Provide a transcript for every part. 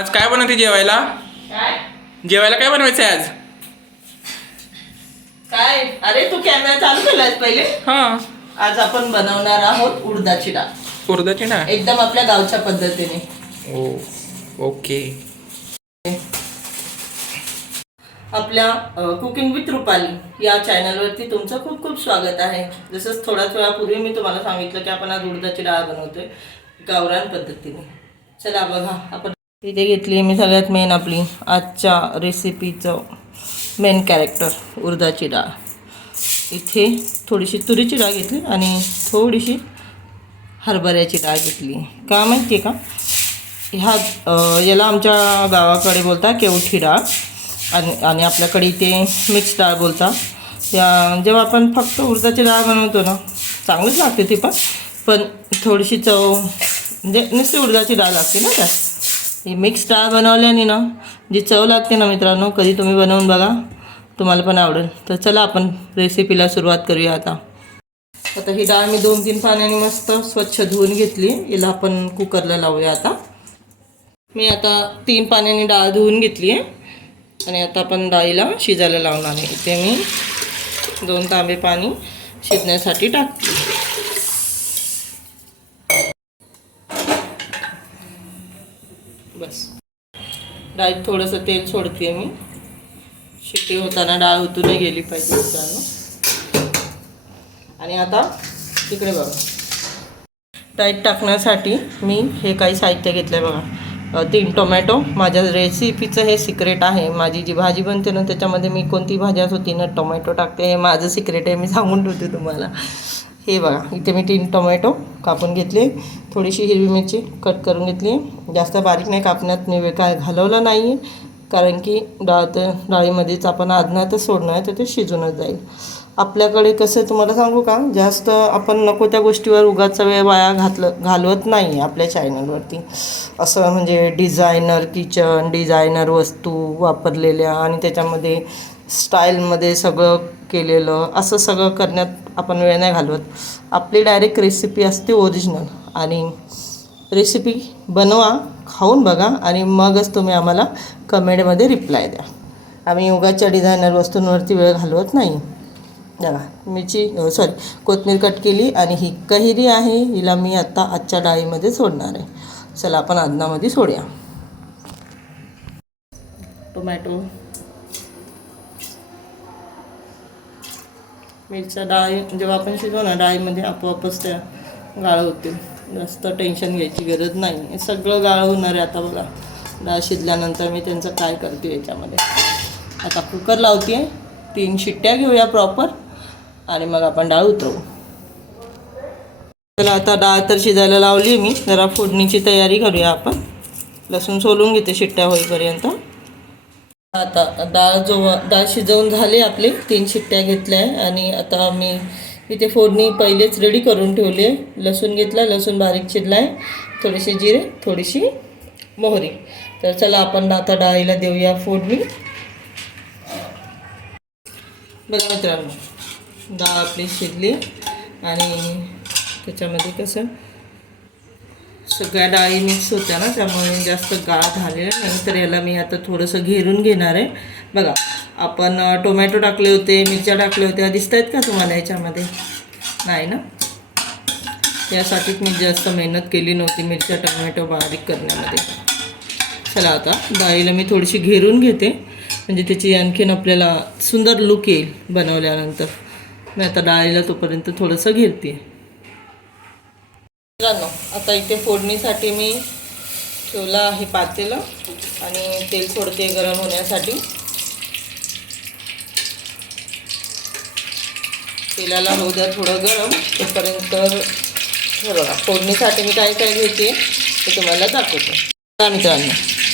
आज काय बनवते जेवायला? काय जेवायला काय बनवायचं आहे आज? काय अरे तू कॅमेरा चालू केलास पहिले. हां, आज आपण बनवणार आहोत उडदाची डाळ, उडदाची ना. एकदम आपल्या गावच्या पद्धतीने. ओ ओके. आपल्या कुकिंग विथ रुपाली या चॅनलवरती तुमचं खूप खूप स्वागत आहे. जसंच थोड्याच वेळापूर्वी मी तुम्हाला सांगितलं की आपण आज उडदाची डाळ बनवतोय गावरान पद्धतीने. चला बघा, आपण इथे घेतली मी सगळ्यात मेन आपली आजच्या रेसिपीचं मेन कॅरेक्टर उडदाची डाळ. इथे थोडीशी तुरीची डाळ घेतली आणि थोडीशी हरभऱ्याची डाळ घेतली. का माहिती आहे का, याला आमच्या गावाकडे बोलता केवठी डाळ आणि आपल्याकडे इथे मिक्स डाळ बोलता. जेव्हा आपण फक्त उडदाची डाळ बनवतो ना, चांगलीच लागते ती, पण थोडीशी चव म्हणजे नुसती उडदाची डाळ लागते ना त्यात. ही मिक्स डाळ बनवल्याने ना जी चव लागते ना मित्रांनो, कधी तुम्ही बनवून बघा, तुम्हाला पण आवडेल. तर चला आपण रेसिपीला सुरुवात करूया. आता ही डाळ मी 2-3 पाण्याने मस्त स्वच्छ धुवून घेतली. हिला आपण कुकरला लावूया. मी आता 3 पाण्याने डाळ धुवून घेतली आहे आणि आता आपण डाळीला शिजायला लावणार आहे. इथे मी 2 तांबे पाणी शिजण्यासाठी टाकते. बस, डाळीत थोडंसं तेल सोडते मी. शिट्टी होताना डाळ ओतून नाही गेली पाहिजे मित्रांनो. आणि आता तिकडे बघा, डाळीत टाकण्यासाठी मी हे काही साहित्य घेतलं आहे बघा. 3 टोमॅटो. माझ्या रेसिपीचं हे सिक्रेट आहे. माझी जी भाजी बनते ना त्याच्यामध्ये मी कोणती भाजी असो 3 टोमॅटो टाकते. हे माझं सिक्रेट आहे, मी सांगून ठेवते तुम्हाला. हे बघा, इथे मी 3 टोमॅटो कापून घेतले. थोडीशी हिरवी मिरची कट करून घेतली. जास्त बारीक नाही कापण्यात मी काय घालवलं नाही, कारण की डाळीमध्येच आपण आदनातच सोडणार आहे, तर ते शिजूनच जाईल. आपल्याकडे कसं तुम्हाला सांगू का, जास्त आपण नको त्या गोष्टीवर उगाच वेळ वाया घालवत नाही आपल्या चॅनलवरती. असं म्हणजे डिझायनर किचन, डिझायनर वस्तू वापरलेल्या आणि त्याच्यामध्ये स्टाईलमध्ये सगळं केलेलं, असं सगळं करण्यात आपण वेळ नाही घालवत. आपली डायरेक्ट रेसिपी असते ओरिजिनल. आणि रेसिपी बनवा, खाऊन बघा आणि मगच तुम्ही आम्हाला कमेंटमध्ये रिप्लाय द्या. आम्ही उगाच्या डिझायनर वस्तूंवरती वेळ घालवत नाही. बघा, कोथिंबीर कट केली आणि ही कैरी आहे, हिला मी आता आजच्या डाळीमध्ये सोडणार आहे. चला आपण आदनामध्ये सोडूया. टोमॅटो, मिरच्या, डाळी जेव्हा आपण शिजवू ना डाळीमध्ये आपोआपच त्या गाळ होतील. जास्त टेन्शन घ्यायची गरज नाही. हे सगळं गाळ होणार आहे. आता बघा, डाळ शिजल्यानंतर मी त्यांचं काय करते याच्यामध्ये. आता कुकर लावते, 3 शिट्ट्या घेऊया प्रॉपर आणि मग आपण डाळ उतरवू. चला, आता डाळ तर शिजायला लावली मी. जरा फोडणीची तयारी करूया आपण. लसूण सोलून घेते शिट्ट्या होईपर्यंत. आता डाळ शिजवून झाली आपली. 3 शिट्ट्या घेतल्या आहे आणि आता मी इथे फोडणी पहिलेच रेडी करून ठेवली आहे. लसूण घेतला, लसूण बारीक चिरला आहे, थोडेसे जिरे, थोडीशी मोहरी. तर चला आपण आता डाळीला देऊया फोडणी. बघा मित्रांनो, डाळ आपली शिजली आणि त्याच्यामध्ये कसं सगळ्या डाळी मिक्स होत्या ना, त्यामुळे जास्त गाळ झालेला नाही. तर याला मी आता थोडंसं घेरून घेणार आहे. बघा, आपण टोमॅटो टाकले होते, मिरच्या टाकल्या होत्या, दिसत आहेत का तुम्हाला याच्यामध्ये? नाही ना, यासाठीच मी जास्त मेहनत केली नव्हती मिरच्या टोमॅटो बारीक करण्यामध्ये. चला, आता डाळीला मी थोडीशी घेरून घेते, म्हणजे त्याची आणखीन आपल्याला सुंदर लुक येईल बनवल्यानंतर. मी आता डाळीला तोपर्यंत थोडंसं घेते. आता इथे फोडणीसाठी मी ठेवलं आहे पातेलं आणि तेल सोडते गरम होण्यासाठी. तेलाला होऊ द्या थोडं गरम, तोपर्यंत हे बघा फोडणीसाठी मी काय काय घेते ते तुम्हाला दाखवतो. मित्रांनो,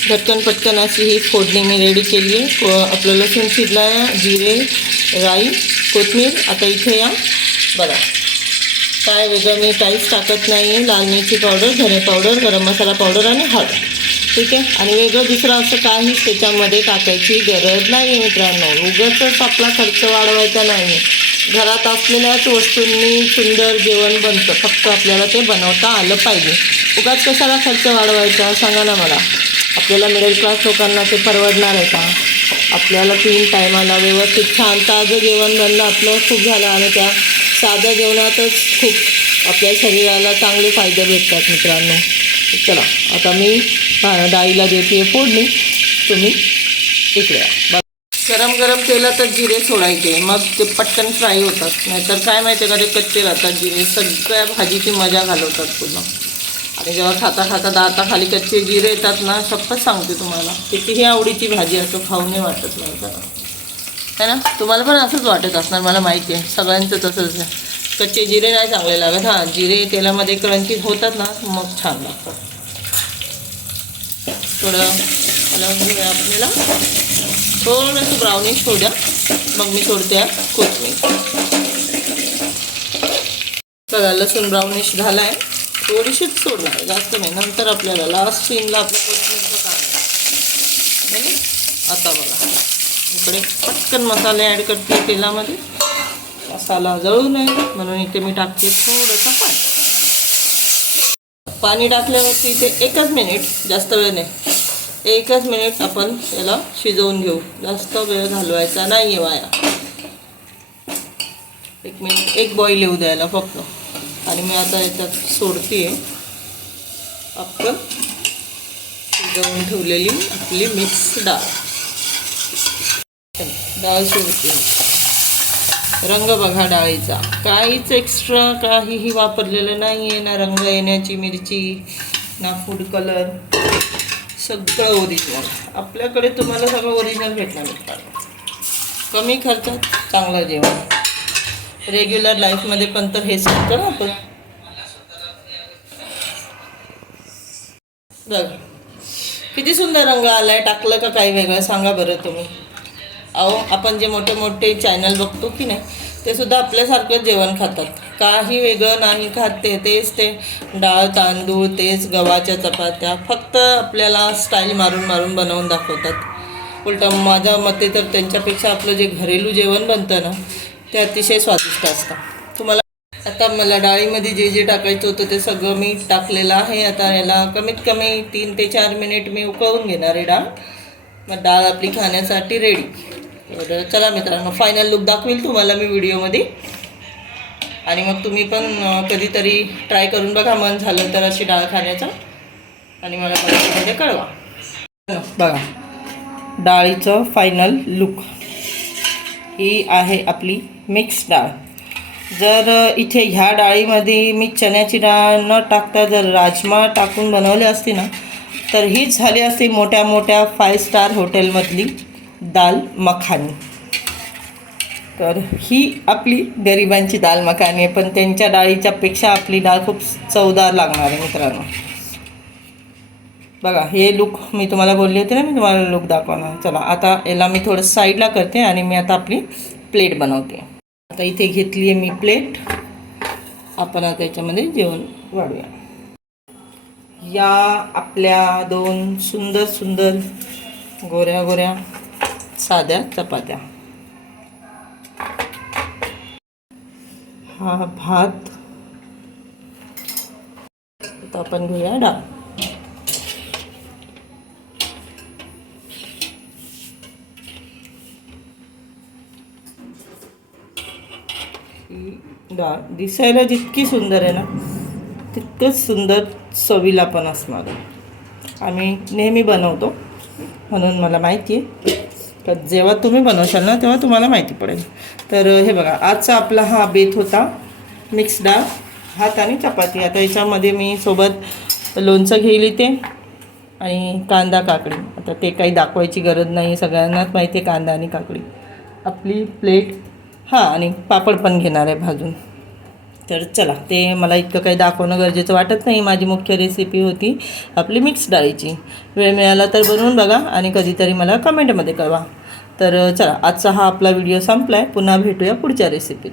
झटकन पटकन अशी ही फोडणी मी रेडी केली आहे. आपलं लसूण शिजला आहे, जिरे, राई, कोथिंबीर. आता इथे या बघा, काय वेगळं मी काहीच टाकत नाही आहे. लाल मिरची पावडर, धने पावडर, गरम मसाला पावडर आणि हळद, ठीक आहे. आणि वेगळं दुसरं असं काहीच त्याच्यामध्ये टाकायची गरज नाही आहे मित्रांनो. उगाचच आपला खर्च वाढवायचा नाही. घरात असलेल्याच वस्तूंनी सुंदर जेवण बनतं, फक्त आपल्याला ते बनवता आलं पाहिजे. उगाच कशाला खर्च वाढवायचा सांगा ना मला. आपल्याला मिडल क्लास लोकांना ते परवडणार आहे का? आपल्याला 3 टायमाला व्यवस्थित छान ताजं जेवण बनलं आपलं खूप झालं आणि त्या साध्या जेवणातच खूप आपल्या शरीराला चांगले फायदे भेटतात मित्रांनो. चला आता मी डाळीला देते फोडणी, तुम्ही इकडे या. गरम गरम तेलातच जिरे सोडायचे, मग ते पटकन फ्राय होतात. नाहीतर काय माहिती आहे का, ते कच्चे राहतात जिरे, सगळ्या भाजीची मजा घालवतात पूर्ण. आणि जेव्हा खाता खाता दाताखाली कच्चे जिरे येतात ना, शपथ सांगते तुम्हाला कितीही आवडीची भाजी असं खाऊ नाही वाटत नाही का, है ना? तुम्हाला पण असंच वाटत असणार, मला माहिती आहे सगळ्यांचं तसंच आहे. कच्चे जिरे नाही चांगले लागत. हां, जिरे तेलामध्ये क्रंची होतात ना, मग छान लागतात. थोडं हलवून घेऊया आपल्याला, थोडंसं ब्राउनिश होऊ द्या, मग मी सोडते कोथिंबीर. बघा लसूण ब्राउनिश झाला आहे, थोडीशीच सोडणार आहे, जास्त नाही. नंतर आपल्याला लास्ट सीनला आपलं कोथिंबीरचं काम आहे. आता बघा इकडे पटकन मसाले ॲड करते तेलामध्ये, मसाला जळू नये म्हणून इथे मी टाकते थोडंसं पाणी. पाणी टाकल्यावरती इथे 1 मिनिट, जास्त वेळ नाही, 1 मिनिट आपण याला शिजवून घेऊ. जास्त वेळ घालवायचा नाही आहे वाया. 1 मिनिट, 1 बॉईल येऊ द्यायला फक्त. आणि मी आता याच्यात सोडते आपण शिजवून ठेवलेली आपली मिक्स डाळ. डाळ सोडते. रंग बघा डाळीचा, काहीच एक्स्ट्रा काहीही वापरलेलं नाही आहे, ना रंग येण्याची मिरची, ना फूड कलर, सगळं ओरिजिनल. आपल्याकडे तुम्हाला सगळं ओरिजिनल भेटणार मित्रांनो. कमी खर्चात चांगलं जेवण. रेग्युलर लाईफमध्ये पण तर हेच करतो ना आपण. बघा किती सुंदर रंग आला आहे. टाकलं का काही वेगळं सांगा बरं तुम्ही. अहो आपण जे मोठे मोठे चॅनल बघतो की नाही, ते सुद्धा आपल्यासारखं जेवण खातात, काही वेगळं नाही खात. तेच ते डाळ तांदूळ, तेच गव्हाच्या चपात्या, फक्त आपल्याला स्टाईल मारून मारून बनवून दाखवतात. उलटं माझ्या मते तर त्यांच्यापेक्षा आपलं जे घरेलू जेवण बनतं ना, ते अतिशय स्वादिष्ट असतं. तुम्हाला आता मला डाळीमध्ये जे जे टाकायचं होतं ते सगळं मी टाकलेलं आहे. आता याला कमीत कमी 3 ते 4 मिनिट मी उकळून घेणार आहे डाळ. मग डाळ आपली खाण्यासाठी रेडी. तर चला मित्रांनो, फायनल लुक दाखवेल तुम्हाला मी व्हिडिओमध्ये. आणि मग तुम्ही पण कधीतरी ट्राय करून बघा, मन झालं तर अशी डाळ खाण्याचं, आणि मला कमेंटमध्ये कळवा. बघा डाळीचं फायनल लुक. ही आहे आपली मिक्स डाळ. जर इथे ह्या डाळीमध्ये मी चण्याची डाळ न टाकता जर राजमा टाकून बनवले असते ना, तर हीच झाली असती मोठ्या मोठ्या 5 स्टार हॉटेलमधली दाल मखानी. तर ही आपली गरिबांची दाल मखानी आहे, पण त्यांच्या डाळीच्या पेक्षा आपली डाळ खूप चवदार लागणार आहे मित्रांनो. बघा हे लुक मी तुम्हाला बोलली होती ना, मी तुम्हाला लुक दाखवणार. चला आता याला मी थोडं साईडला करते आणि मी आता आपली प्लेट बनवते. आता इथे घेतली आहे मी प्लेट. आपण आता याच्यामध्ये जेवण वाढूया. या आपल्या 2 सुंदर सुंदर गोऱ्या गोऱ्या साध्या चपात्या. हा भात. आता आपण घेऊया डाळ. डाळ दिसायला जितकी सुंदर आहे ना, तितकंच सुंदर चवीला पण असणार आहे. आम्ही नेहमी बनवतो म्हणून मला माहिती आहे. तर जेव्हा तुम्ही बनवशाल ना, तेव्हा तुम्हाला माहिती पडेल. तर हे बघा आजचा आपला हा बेत होता मिक्स डाळ, भात आणि चपाती. आता याच्यामध्ये मी सोबत लोणचं घेईल ते आणि कांदा काकडी. आता ते काही दाखवायची गरज नाही, सगळ्यांनाच माहिती आहे कांदा आणि काकडी. आपली प्लेट, हां, आणि पापड पण घेणार आहे भाजून. तर चला, ते मला इतकं काही दाखवणं गरजेचं वाटत नाही. माझी मुख्य रेसिपी होती आपली मिक्स डाळीची. वेळ मिळाला तर बनवून बघा आणि कधीतरी मला कमेंटमध्ये कळवा. तर चला, आजचा हा आपला व्हिडिओ संपला आहे. पुन्हा भेटूया पुढच्या रेसिपीत.